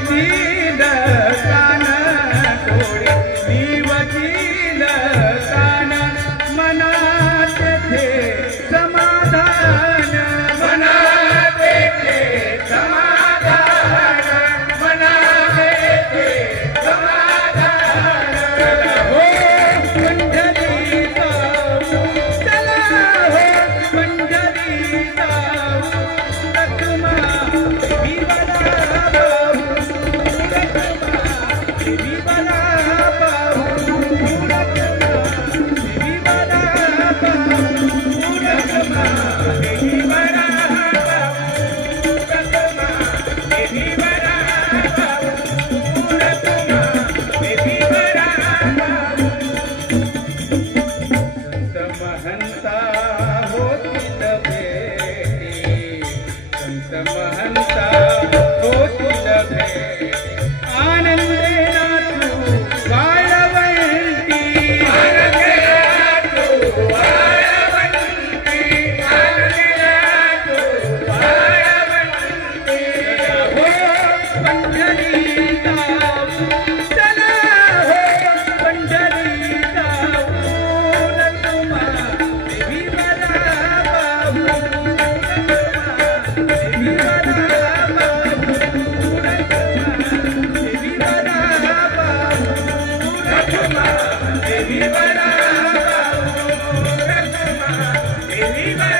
वकील कान डोळे मी वकील कान मनात थे समाधान मनात थे समाधान मनात थे समाधान हो पंढरी जाऊ चला हो पंढरी जाऊ रखमा महंता होतील भेटी आनंदे नाचू वाळवंटी आनंदे नाचू वाळवंटी आनंदे नाचू वाळवंटी हो पंढरी जाऊ चला हो पंढरी जाऊ रखमा देवी मला पाहू देवी मला Viva